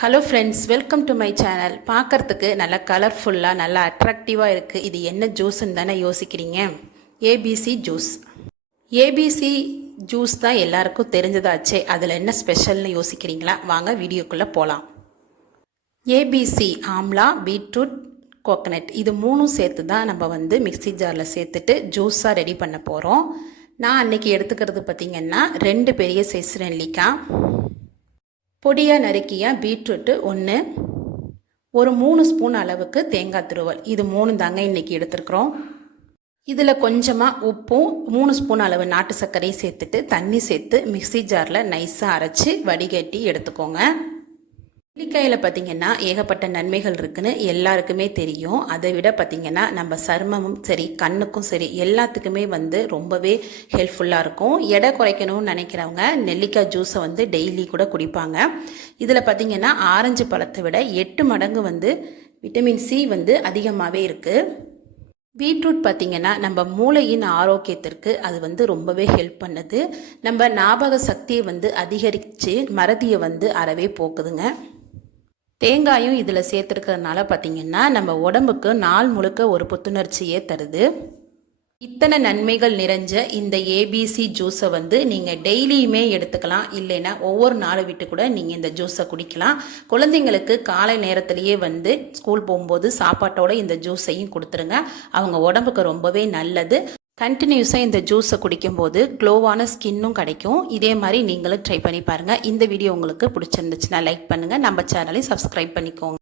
Hello friends welcome to my channel பார்க்கறதுக்கு நல்லா கலர்ஃபுல்லாக நல்லா அட்ராக்டிவாக இருக்குது இது என்ன ஜூஸ்ன்னு தானே யோசிக்கிறீங்க? ஏபிசி ஜூஸ் ஏபிசி ஜூஸ் தான் எல்லாருக்கும் தெரிஞ்சதாச்சே. அதில் என்ன ஸ்பெஷல்னு யோசிக்கிறீங்களா? வாங்க வீடியோக்குள்ளே போகலாம் ஏபிசி ஆம்லா பீட்ரூட் கோகனட் இது மூணும் சேர்த்து தான் நம்ம வந்து மிக்ஸி ஜாரில் சேர்த்துட்டு ஜூஸாக ரெடி பண்ண போகிறோம் நான் அன்றைக்கி எடுத்துக்கிறது பார்த்திங்கன்னா ரெண்டு பெரிய சைஸ் நெல்லிக்காய் பொடியாக நறுக்கிய பீட்ரூட்டு ஒன்று ஒரு மூணு ஸ்பூன் அளவுக்கு தேங்காய் துருவல். இது மூணு தாங்க இன்றைக்கி எடுத்துருக்குறோம். இதில் கொஞ்சமாக உப்பும் மூணு ஸ்பூன் அளவு நாட்டு சர்க்கரையும் சேர்த்துட்டு தண்ணி சேர்த்து மிக்ஸி ஜாரில் நைஸாக அரைச்சி வடிகட்டி எடுத்துக்கோங்க. நெல்லிக்காயில் பார்த்தீங்கன்னா ஏகப்பட்ட நன்மைகள் இருக்குன்னு எல்லாருக்குமே தெரியும். அதை விட பார்த்தீங்கன்னா நம்ம சருமமும் சரி கண்ணுக்கும் சரி எல்லாத்துக்குமே வந்து ரொம்பவே ஹெல்ப்ஃபுல்லாக இருக்கும். எடை குறைக்கணும்னு நினைக்கிறவங்க நெல்லிக்காய் ஜூஸை வந்து டெய்லி கூட குடிப்பாங்க. இதில் பார்த்தீங்கன்னா ஆரஞ்சு பழத்தை விட எட்டு மடங்கு வந்து விட்டமின் சி வந்து அதிகமாகவே இருக்குது பீட்ரூட் பார்த்திங்கன்னா நம்ம மூளையின் ஆரோக்கியத்திற்கு அது வந்து ரொம்பவே ஹெல்ப் பண்ணுது. நம்ம ஞாபக சக்தியை வந்து அதிகரித்து மறதியை வந்து அறவே போக்குதுங்க. தேங்காயும் இதில் சேர்த்துருக்கிறதுனால பார்த்திங்கன்னா நம்ம உடம்புக்கு நாள் முழுக்க ஒரு புத்துணர்ச்சியே தருது. இத்தனை நன்மைகள் நிறைஞ்ச இந்த ஏபிசி ஜூஸை வந்து நீங்கள் டெய்லியுமே எடுத்துக்கலாம். இல்லைன்னா ஒவ்வொரு நாளை விட்டு கூட நீங்கள் இந்த ஜூஸை குடிக்கலாம். குழந்தைங்களுக்கு காலை நேரத்திலேயே வந்து ஸ்கூல் போகும்போது சாப்பாட்டோட இந்த ஜூஸையும் கொடுத்துருங்க. அவங்க உடம்புக்கு ரொம்பவே நல்லது. கண்டினியூஸாக இந்த ஜூஸை குடிக்கும்போது க்ளோவான ஸ்கின்னும் கிடைக்கும். இதே மாதிரி நீங்களும் ட்ரை பண்ணி பாருங்கள் இந்த வீடியோ உங்களுக்கு பிடிச்சிருந்துச்சுன்னா லைக் பண்ணுங்கள் நம்ம சேனலையும் சப்ஸ்கிரைப் பண்ணிக்கோங்க.